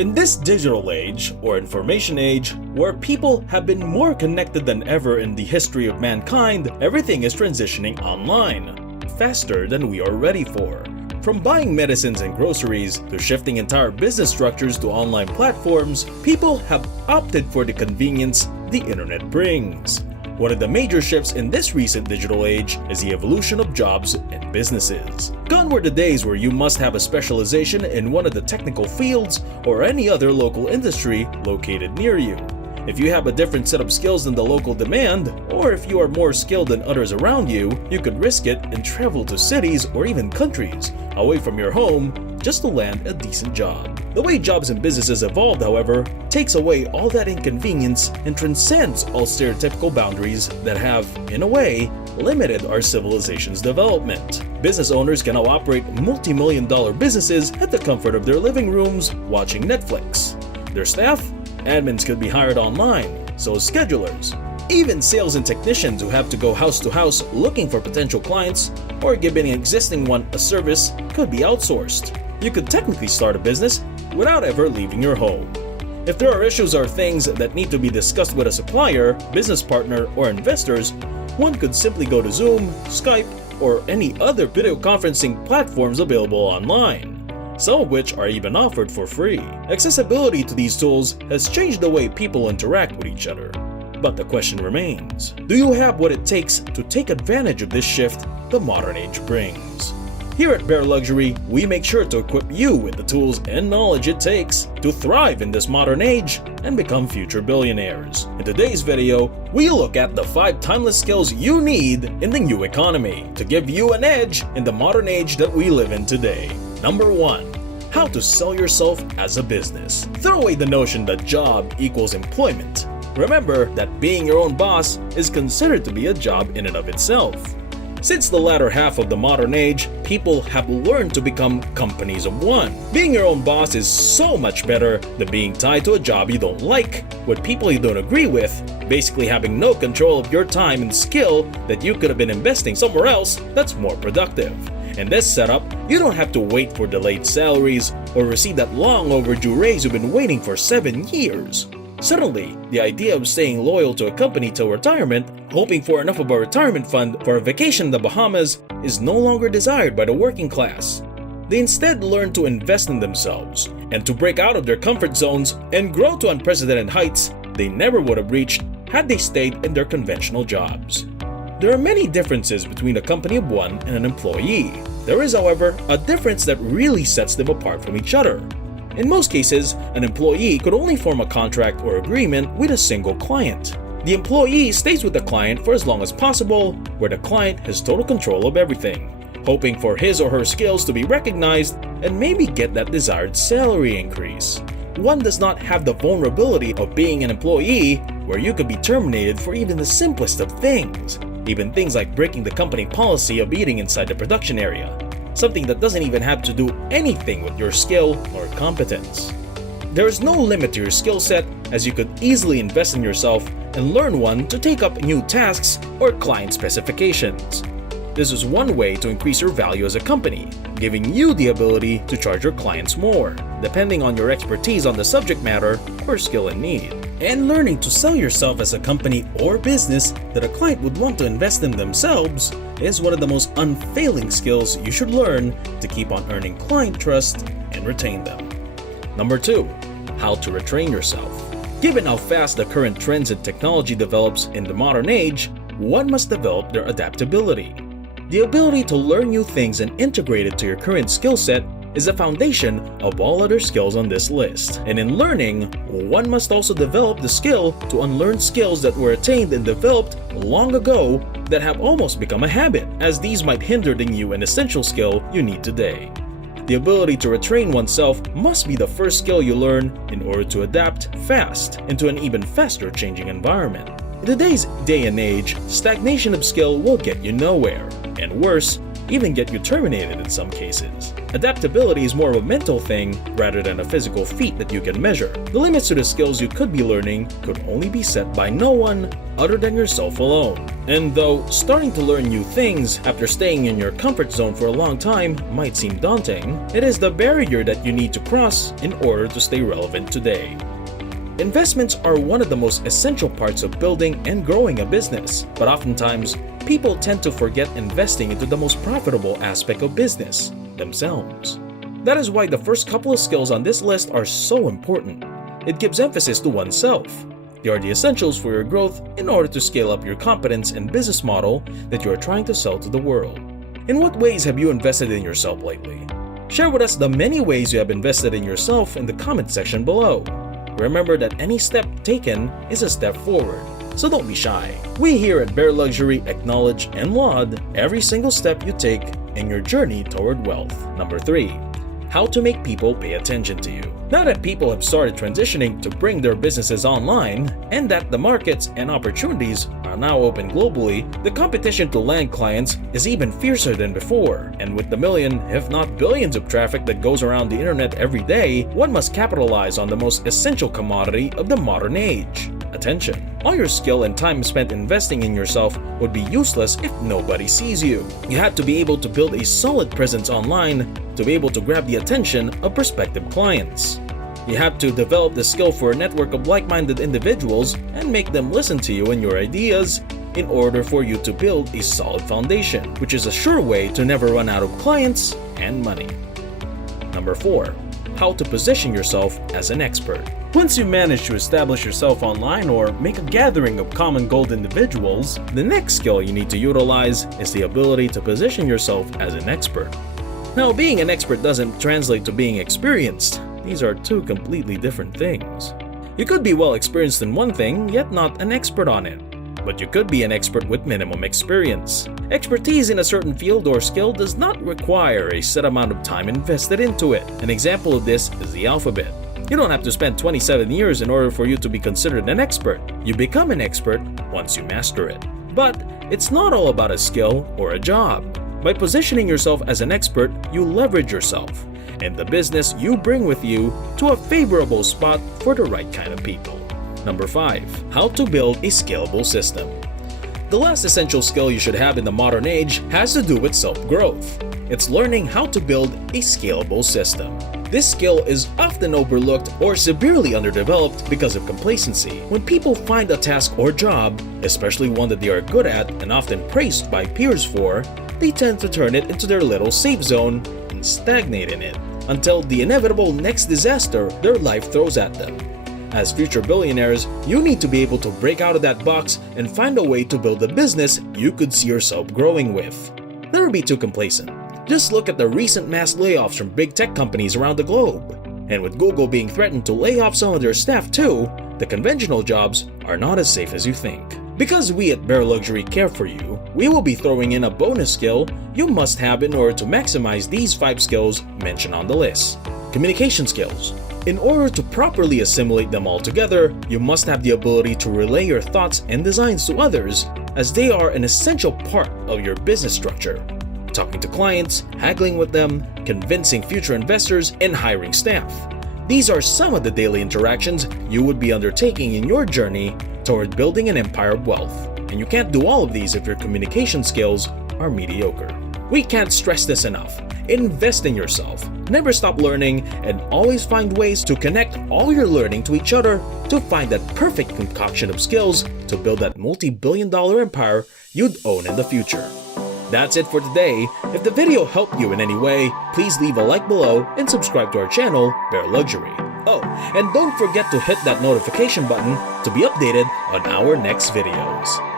In this digital age, or information age, where people have been more connected than ever in the history of mankind, everything is transitioning online, faster than we are ready for. From buying medicines and groceries to shifting entire business structures to online platforms, people have opted for the convenience the internet brings. One of the major shifts in this recent digital age is the evolution of jobs and businesses. Gone were the days where you must have a specialization in one of the technical fields or any other local industry located near you. If you have a different set of skills than the local demand, or if you are more skilled than others around you, you could risk it and travel to cities or even countries away from your home just to land a decent job. The way jobs and businesses evolved, however, takes away all that inconvenience and transcends all stereotypical boundaries that have, in a way, limited our civilization's development. Business owners can now operate multi-million-dollar businesses at the comfort of their living rooms watching Netflix. Their staff? Admins could be hired online, so schedulers. Even sales and technicians who have to go house to house looking for potential clients or giving an existing one a service could be outsourced. You could technically start a business without ever leaving your home. If there are issues or things that need to be discussed with a supplier, business partner, or investors, one could simply go to Zoom, Skype, or any other video conferencing platforms available online, some of which are even offered for free. Accessibility to these tools has changed the way people interact with each other. But the question remains, do you have what it takes to take advantage of this shift the modern age brings? Here at Bear Luxury, we make sure to equip you with the tools and knowledge it takes to thrive in this modern age and become future billionaires. In today's video, we look at the 5 timeless skills you need in the new economy to give you an edge in the modern age that we live in today. Number 1. How to sell yourself as a business. Throw away the notion that job equals employment. Remember that being your own boss is considered to be a job in and of itself. Since the latter half of the modern age, people have learned to become companies of one. Being your own boss is so much better than being tied to a job you don't like, with people you don't agree with, basically having no control of your time and skill that you could have been investing somewhere else that's more productive. In this setup, you don't have to wait for delayed salaries or receive that long overdue raise you've been waiting for 7 years. Suddenly, the idea of staying loyal to a company till retirement, hoping for enough of a retirement fund for a vacation in the Bahamas, is no longer desired by the working class. They instead learn to invest in themselves and to break out of their comfort zones and grow to unprecedented heights they never would have reached had they stayed in their conventional jobs. There are many differences between a company of one and an employee. There is, however, a difference that really sets them apart from each other. In most cases, an employee could only form a contract or agreement with a single client. The employee stays with the client for as long as possible, where the client has total control of everything, hoping for his or her skills to be recognized and maybe get that desired salary increase. One does not have the vulnerability of being an employee, where you could be terminated for even the simplest of things, even things like breaking the company policy of eating inside the production area. Something that doesn't even have to do anything with your skill or competence. There is no limit to your skill set, as you could easily invest in yourself and learn one to take up new tasks or client specifications. This is one way to increase your value as a company, giving you the ability to charge your clients more, depending on your expertise on the subject matter or skill and need. And learning to sell yourself as a company or business that a client would want to invest in themselves is one of the most unfailing skills you should learn to keep on earning client trust and retain them. Number 2. How to retrain yourself. Given how fast the current trends and technology develops in the modern age, one must develop their adaptability. The ability to learn new things and integrate it to your current skill set is the foundation of all other skills on this list. And in learning, one must also develop the skill to unlearn skills that were attained and developed long ago that have almost become a habit, as these might hinder the new and essential skill you need today. The ability to retrain oneself must be the first skill you learn in order to adapt fast into an even faster changing environment. In today's day and age, stagnation of skill will get you nowhere, and worse, even get you terminated in some cases. Adaptability is more of a mental thing rather than a physical feat that you can measure. The limits to the skills you could be learning could only be set by no one other than yourself alone. And though starting to learn new things after staying in your comfort zone for a long time might seem daunting, it is the barrier that you need to cross in order to stay relevant today. Investments are one of the most essential parts of building and growing a business, but oftentimes, people tend to forget investing into the most profitable aspect of business, themselves. That is why the first couple of skills on this list are so important. It gives emphasis to oneself. They are the essentials for your growth in order to scale up your competence and business model that you are trying to sell to the world. In what ways have you invested in yourself lately? Share with us the many ways you have invested in yourself in the comment section below. Remember that any step taken is a step forward, so don't be shy. We here at Bear Luxury acknowledge and laud every single step you take in your journey toward wealth. Number 3. How to make people pay attention to you. Now that people have started transitioning to bring their businesses online, and that the markets and opportunities are now open globally, the competition to land clients is even fiercer than before. And with the million, if not billions of traffic that goes around the internet every day, one must capitalize on the most essential commodity of the modern age: attention. All your skill and time spent investing in yourself would be useless if nobody sees you. You have to be able to build a solid presence online to be able to grab the attention of prospective clients. You have to develop the skill for a network of like-minded individuals and make them listen to you and your ideas in order for you to build a solid foundation, which is a sure way to never run out of clients and money. Number 4. How to position yourself as an expert. Once you manage to establish yourself online or make a gathering of common gold individuals, the next skill you need to utilize is the ability to position yourself as an expert. Now, being an expert doesn't translate to being experienced. These are two completely different things. You could be well experienced in one thing, yet not an expert on it. But you could be an expert with minimum experience. Expertise in a certain field or skill does not require a set amount of time invested into it. An example of this is the alphabet. You don't have to spend 27 years in order for you to be considered an expert. You become an expert once you master it. But it's not all about a skill or a job. By positioning yourself as an expert, you leverage yourself and the business you bring with you to a favorable spot for the right kind of people. Number 5. How to build a scalable system. The last essential skill you should have in the modern age has to do with self-growth. It's learning how to build a scalable system. This skill is often overlooked or severely underdeveloped because of complacency. When people find a task or job, especially one that they are good at and often praised by peers for, they tend to turn it into their little safe zone and stagnate in it until the inevitable next disaster their life throws at them. As future billionaires, you need to be able to break out of that box and find a way to build a business you could see yourself growing with. Never be too complacent. Just look at the recent mass layoffs from big tech companies around the globe. And with Google being threatened to lay off some of their staff too, the conventional jobs are not as safe as you think. Because we at Bear Luxury care for you, we will be throwing in a bonus skill you must have in order to maximize these 5 skills mentioned on the list. Communication skills. In order to properly assimilate them all together, you must have the ability to relay your thoughts and designs to others, as they are an essential part of your business structure. Talking to clients, haggling with them, convincing future investors, and hiring staff. These are some of the daily interactions you would be undertaking in your journey toward building an empire of wealth. And you can't do all of these if your communication skills are mediocre. We can't stress this enough. Invest in yourself. Never stop learning and always find ways to connect all your learning to each other to find that perfect concoction of skills to build that multi-billion-dollar empire you'd own in the future. That's it for today. If the video helped you in any way, please leave a like below and subscribe to our channel, Bear Luxury. Oh, and don't forget to hit that notification button to be updated on our next videos.